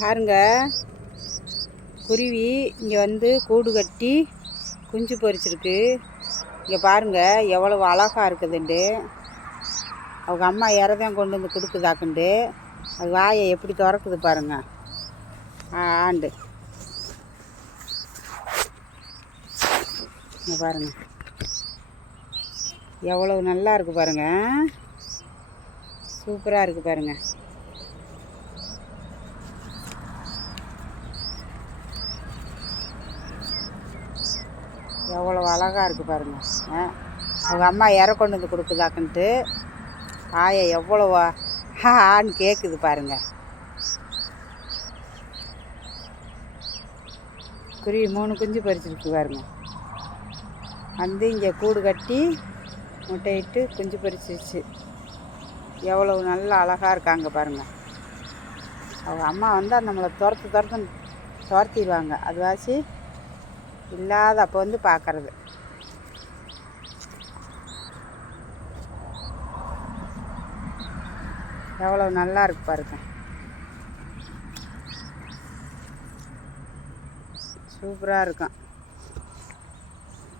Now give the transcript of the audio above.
பாருங்க, குருவி இங்கே வந்து கூடு கட்டி குஞ்சு பொரிச்சிருக்கு. இங்கே பாருங்க எவ்வளவு அழகாக இருக்குதுண்டு. அவங்க அம்மா இறதான் கொண்டு வந்து கொடுக்குதாக்குண்டு. அது வாயை எப்படி திறக்குது பாருங்க. ஆண்டு இங்கே பாருங்க எவ்வளவு நல்லா இருக்கு பாருங்க. சூப்பராக இருக்கு பாருங்க. எவ்வளோ அழகாக இருக்குது பாருங்கள். அவங்க அம்மா கொண்டு வந்து கொடுக்குதாக்குன்ட்டு ஆயை எவ்வளோ ஆன்னு கேட்குது பாருங்கள். குருவி 3 குஞ்சு பறிச்சிருக்கு பாருங்க. வந்து இங்கே கூடு கட்டி முட்டையிட்டு குஞ்சு பறிச்சிருச்சு. எவ்வளவு நல்லா அழகாக இருக்காங்க பாருங்கள். அவங்க அம்மா வந்தால் நம்மளை துரத்திடுவாங்க. அதுவாச்சு இல்லாத அப்போ வந்து பார்க்குறது. எவ்வளோ நல்லா இருக்கு பாருங்க. சூப்பராக இருக்கும்.